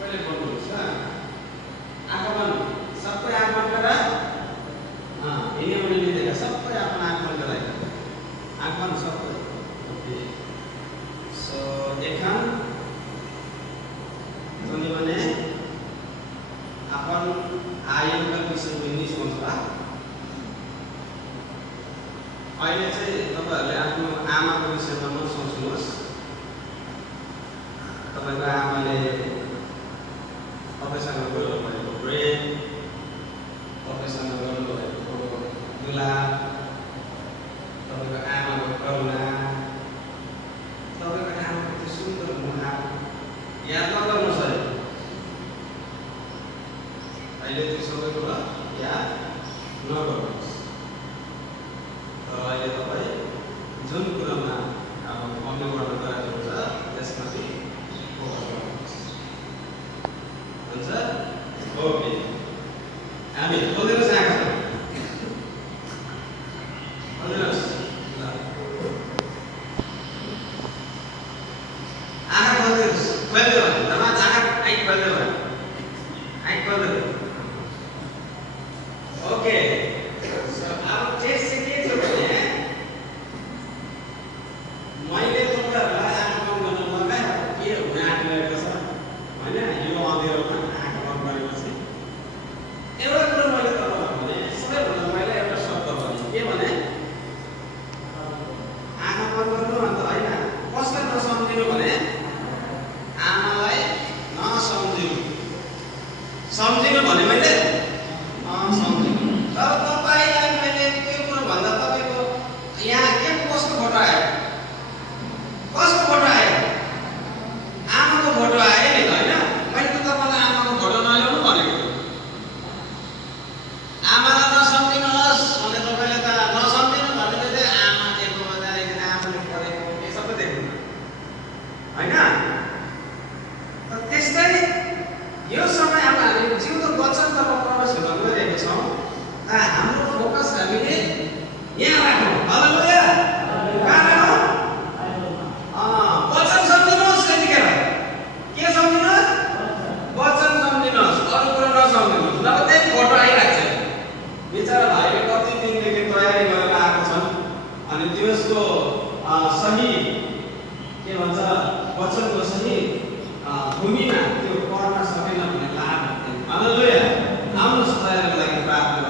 पहिले बोल्नुहोस् ल आँखा बन्द सबै आँखा बन्द गरेर हिँड्ने भने लिँदैन सबै आफ्नो आँखा बन्द गरेर आँखा बन्द सबै ओके सो এখন তুমি মানে अपन आयका विषयमा नि सोच्ला अहिले चाहिँ तपाईहरुले आफ्नो आमाको विषयमा न सोच्नुहोस् तपाईको आमाले तपाईसँग गर्नु भएको प्रेम तपाईसँग गर्नु भएको दुलार तपाईको आमाको करुणा तपाईको आमाको त्यो सुन्दर मुहार याद नगर्नुहोस् है अहिले त्यो सबै कुरा याद नगर्नुहोस् तर अहिले तपाई जुन कुरामा अब अघि बढ्न गएको हुन्छ त्यसमाथि फोकस गर्नुहोस् हुन्छ ओके हामी खोल्दिनुहोस् आँखा खोल्दिनुहोस् आँखा खोल्दिनुहोस् खोल्दियो नमाज आँखा आँखा खोल्दियो आँखा खोल्दियो ओके अब टेस्ट चाहिँ के छ भने मैले तपाईहरुलाई आँखा बन्द गर्न लगाए के हुन आँटिरहेको छ हैन यो अँध्यारोमा आँखा बन्द गरेपछि एउटा कुरा मैले तपाईहरुलाई भने सबैभन्दा पहिला एउटा शब्द भने के भने आँखा बन्द गर्नु भन्दा हैन कसले नसम्झिनु भने आमालाई नसम्झिनु सम्झिनु भने मैले सम्झिनु तर तपाईलाई मैले त्यो कुरा भन्दा तपाईको यहाँ के कसको फोटो आयो कसको फोटो आयो आमाको फोटो आयो नि त हैन मैले त तपाईलाई आमाको फोटो नल्याउनु भनेको थिएँ आमालाई नसम्झिनुहोस् भने तपाईले त नसम्झिनु भनेको थिएँ आमा देख्नु भन्दाखेरि आमाले पढेको के सबै देख्नु हैन त त्यस्तै यो समय अब हामी जिउँदो वचनतर्फ प्रवेश हुन गइरहेको छौं हाम्रो फोकस हामीले यहाँ राखौं हालेलुया कहाँ राखौं वचन सम्झिनुहोस् त्यतिखेर के सम्झिनुहोस् वचन सम्झिनुहोस् अरु कुरा नसम्झिनुहोस् नभए त्यही फोटो आइराख्छ बिचारा भाइले कति दिनदेखि तयारी गरेर आएको छन् अनि त्यसको सही के भन्छ वचनको सही भूमिमा त्यो पढ्न सकेन भने लाभ हालेलुया आउनुहोस् तयारीको लागि प्रार्थना